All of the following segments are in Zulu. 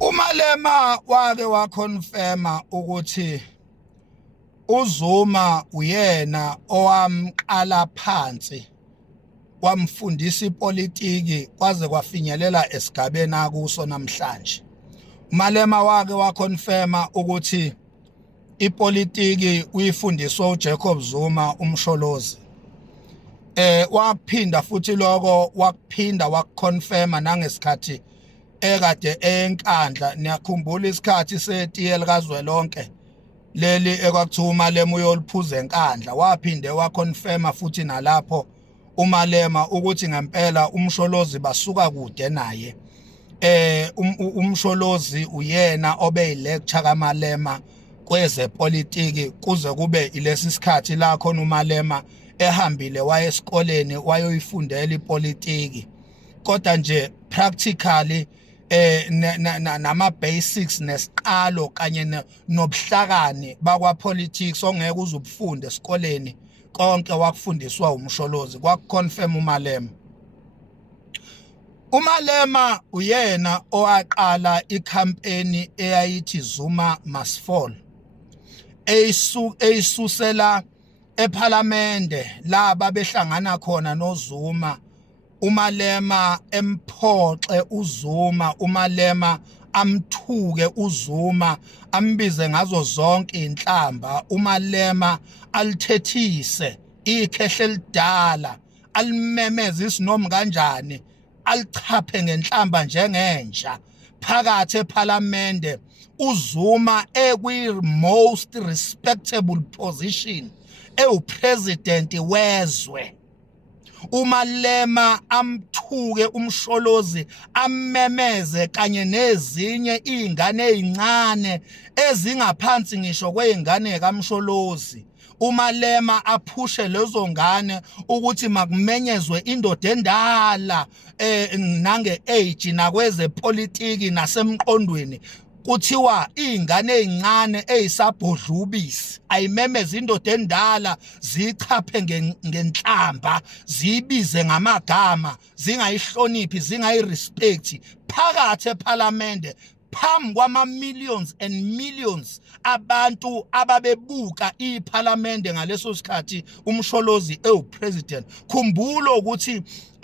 uMalema wake waconfirma ukuthi uZuma uyena owamqala phansi wamfundisa ipolitiki kwaze kwafinyelela esigabeni akuso namhlanje. uMalema wake waconfirma ukuthi ipolitiki uyifundiswa uJacob Zuma umsholozi. Wakuphinda futhi lokho wakuphinda wakuconfirma nangesikhathi ekade enkandla. Niyakhumbula isikhathi setiye likazwelonke leli ekwakuthiwa uMalema uyoliphuza enkandla, waphinde waconfirma futhi nalapho uMalema ukuthi ngempela umsholozi basuka kude naye. Umsholozi uyena obeyilecture kaMalema kwezepolitiki kuze kube ilesi sikhathi la khona uMalema ehambile waye esikoleni wayoyifundela ipolitiki, kodwa nje practically nama basics nesiqalo kanye nobuhlakani bakwa politics ongeke uzubufunde esikoleni konke wakufundiswa umsholozi. Kwakuconfirm uMalema. uMalema uyena owaqala icampaign eyayithi Zuma must fall, eyisusela ePhalamende la babehlangana khona noZuma. uMalema emphoxe uZuma, uMalema amthuke uZuma, ambize ngazo zonke inhlamba. uMalema alithethise ikhehle elidala, alimemeze isinoma kanjani, alichaphe ngenhlamba njengenja phakathi ePhalamende. uZuma ekwi-most respectable position, ewupresident wezwe. uMalema amthuke umsholozi, amemeze kanye nezinye izingane ezincane ezingaphansi ngisho kwezingane kaMsholozi. uMalema aphushe lezo ngane ukuthi makumenyezwe indoda endala nange age nakwezepolitiki nasemqondweni. Kuthiwa izingane ezincane ezisabhodlubisi ayimemeze indoda endala, zichaphe ngenhlamba, zibize ngamagama, zingayihloniphi, zingayirespect phakathi ePhalamende, phambi kwama-millions and millions abantu ababebuka iPhalamende ngaleso sikhathi umsholozi ewupresident. Khumbula ukuthi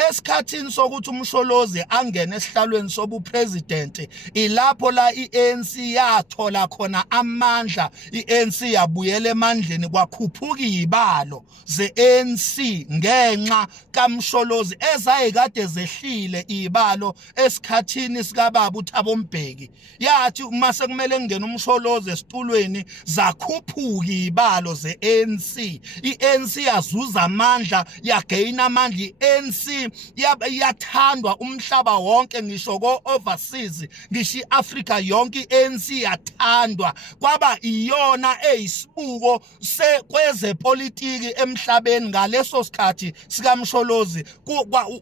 esikhathini sokuthi umsholozi angene esihlalweni sobupresident ilapho la iANC yathola khona amandla. iANC yabuyela emandleni, kwakhuphuka izibalo ze-ANC ngenxa kaMsholozi ezayikade zehlile izibalo esikhathini sikababa uThabo Mbeki. Yathi uma sekumele ngene umsholozi esitulweni zakhuphuka izibalo ze-ANC. iANC yazuza amandla, yagain amandla. iANC yathandwa umhlaba wonke, ngisho ko-overseas, ngisho i-Afrika yonke iANC yathandwa. Kwaba iyona eyisibuko kwezepolitiki emhlabeni ngaleso sikhathi sikaMsholozi.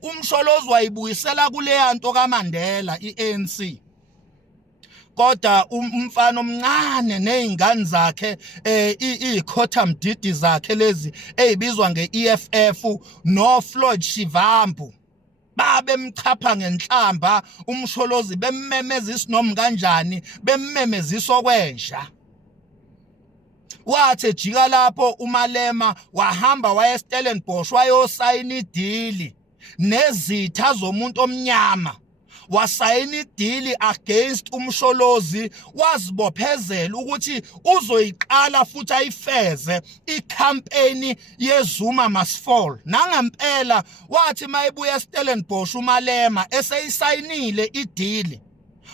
umsholozi wayibuyisela kuleya nto kaMandela iANC. Kodwa umfana omncane nezingane zakhe ikhothamdidi zakhe lezi ezibizwa nge-EFF noFloyd Shivambu babemchapha ngenhlamba umsholozi, bemmemeza isinoma kanjani, bemmemezisa okwenja. Wathi ejika lapho uMalema wahamba waya eStellenbosch wayosayina idili nezitha zomuntu omnyama, wasayina idili against umsholozi, wazibophezela ukuthi uzoyiqala futhi ayifeze icampaign yeZuma must fall. Nangempela wathi mayebuya eStellenbosch uMalema eseyisayinile idili,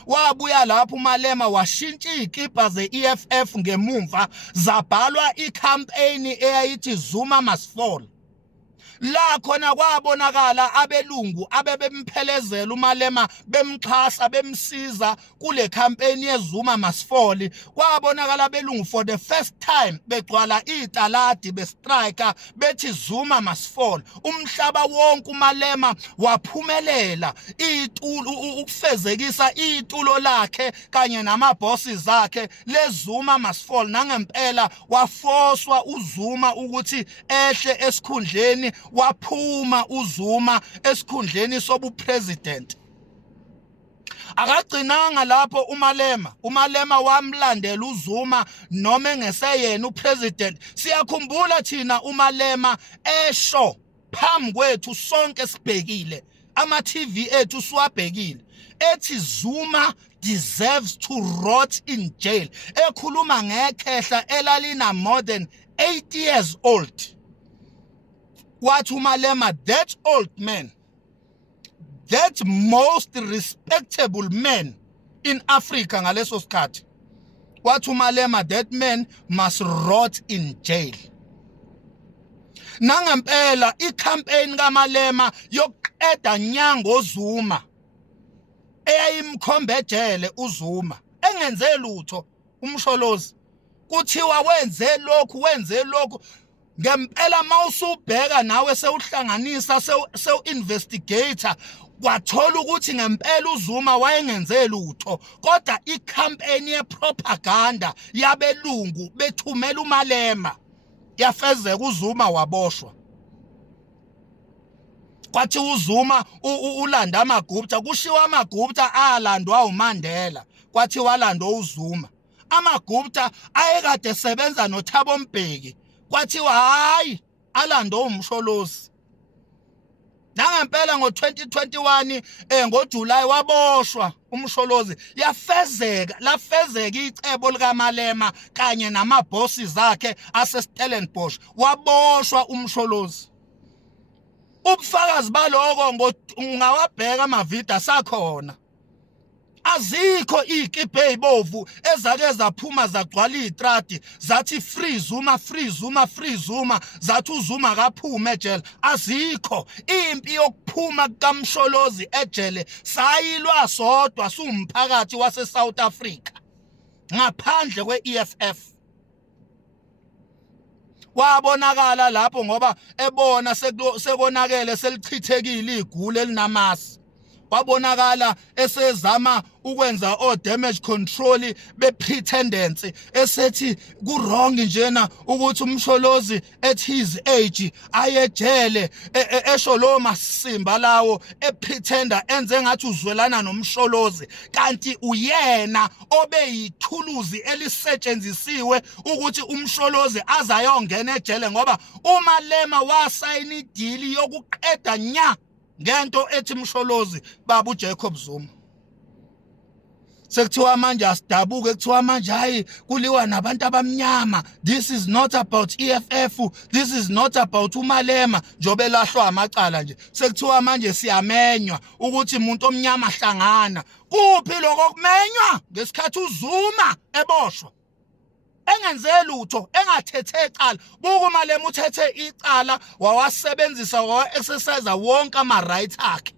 wabuya lapho uMalema washintsha izikipa ze-EFF ngemumva, zabhalwa icampaign eyayithi Zuma must fall. La khona kwabonakala abelungu abebemphelezela uMalema, bemxhasa, bemsiza kule campaign yeZuma must fall. Kwabonakala abelungu for the first time begcwala italadi, bestrika, bethi Zuma must fall. Umhlaba wonke uMalema waphumelela ukufezekisa itulo lakhe kanye namabosses akhe leZuma must fall. Nangempela wafoswa uZuma ukuthi ehle esikhundleni, waphuma uZuma esikhundleni sobupresident. Akagcinanga lapho umalema wamlandela uZuma noma engeseyena upresident. Siyakhumbula thina umalema esho phambi kwethu sonke sibhekile, ama TV ethu siwabhekile, ethi Zuma deserves to rot in jail, ekhuluma ngekhehla elalina more than 80 years old. Wathi umalema, that old man, that most respectable man in Africa ngaleso sikhathi, wathi umalema, that man must rot in jail. Nangempela icampaign kamalema yokuqeda nyango Zuma eyayimkhombe ejele uZuma engenze lutho umsholozi, kuthiwa wenze lokhu ngempela mawusubheka nawe sewuhlanganisa sewu-investigator kwathola ukuthi ngempela uZuma wayengenze lutho, kodwa icampaign yepropaganda yabelungu bethumela umalema yafezeka uZuma waboshwa. Kwathi uZuma ulanda amaGupta, kushiwa amaGupta alandwa uMandela, kwathi walandwa uZuma. AmaGupta ayekade sebenza noThabo Mbeki, kwathiwa hayi alandwa uMsholozi. Nangempela ngo-2021 ngoJulayi waboshwa uMsholozi. Lafezeka icebo likamalema kanye namabossi zakhe aseStellenbosch, waboshwa uMsholozi. Ubufakazi baloko ungawabheka amavidiyo asakhona. Azikho ikipe ezibovu ezake zaphuma zagcwala izitrati zathi free Zuma, free Zuma, free Zuma, zathi uZuma akaphume ejele. Azikho. Impi yokuphuma kaMsholozi ejele sayilwa sodwa sumphakathi wase-South Africa ngaphandle kwe-EFF. Wabonakala lapho ngoba ebona sekonakele selichithekile igule elinamasi. Wabonakala esezama ukwenza damage control be-pretendence, esethi ku-wrong njena ukuthi uMsholozi at his age ayejele, esho lo masimba lawo epretender enze ngathi uzwelana noMsholozi, kanti uyena obeyithuluzi elisetshenzisiwe ukuthi uMsholozi azayongena ejele, ngoba umalema wasayina idili yokuqeda nya ngento ethi Msholozi baba uJacob Zuma. Sekuthiwa manje asidabuke, kuthiwa manje hayi kuliwa nabantu abamnyama. This is not about EFF, this is not about umalema, njobe lahlwa amacala nje. Sekuthiwa manje siyamenywa ukuthi umuntu omnyama hlangana. Kuphi lokho kumenywa ngesikhathi uZuma eboshwa? Engenze lutho, engathethe icala. Buku umalema uthethe icala, wawasebenzisa, wawa-exercise wonke ama-rights akhe.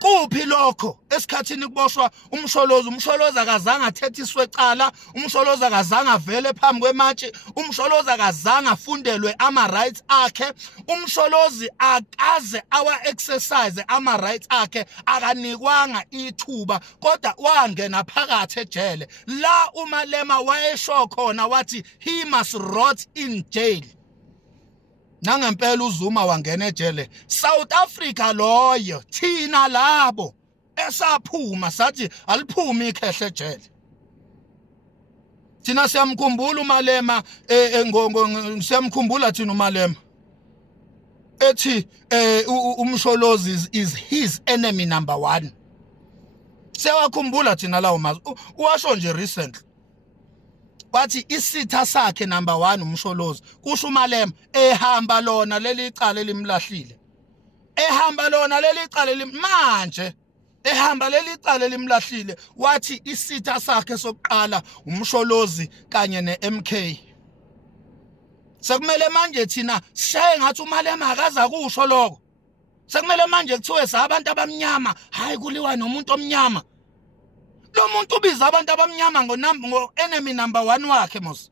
Kuphi lokho esikhathini kuboshwa uMsholozi? uMsholozi akazange athethiswe icala, uMsholozi akazange avele phambi kwematshi, uMsholozi akazange afundelwe ama-rights akhe, uMsholozi akaze awa-exercise ama-rights akhe, akanikwanga ithuba, kodwa wangena phakathi ejele la umalema wayesho khona wathi he must rot in jail. Nangempela uZuma wangena ejele. South Africa loyo thina labo esaphuma sathi aliphuma ikhehla ejele. Thina siyamkhumbula umalema siyamkhumbula thina umalema ethi uMsholozi is his enemy number 1. Siyawakhumbula thina lawo mazwi. Uwasho nje recently wathi isitha sakhe number 1 uMsholozi. Kusho umalema ehamba lona leli cala elimlahlile, ehamba lona leli cala manje ehamba leli cala elimlahlile. Wathi isitha sakhe sokuqala uMsholozi kanye neMK. Sekumele manje thina sishaye ngathi umalema akaza kusho lokho. Sekumele manje kuthiwe sabantu abamnyama, hayi kuliwa nomuntu omnyama. Lo muntu ubiza abantu abamnyama ngo-enemy number 1 wakhe mos.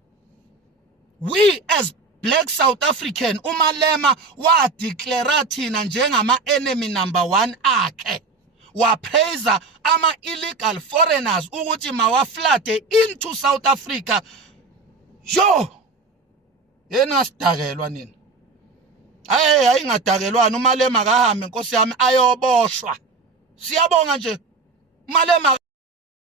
We as black South African, umalema wadeclare thina njengama-enemy number 1 akhe. Wapraise ama-illegal foreigners ukuthi mawaflade into South Africa. Yo! Yena ngasidakelwa nina. Hayi ngadakelwana, umalema kahambe nkosi yami ayoboshwa. Siyabonga nje. male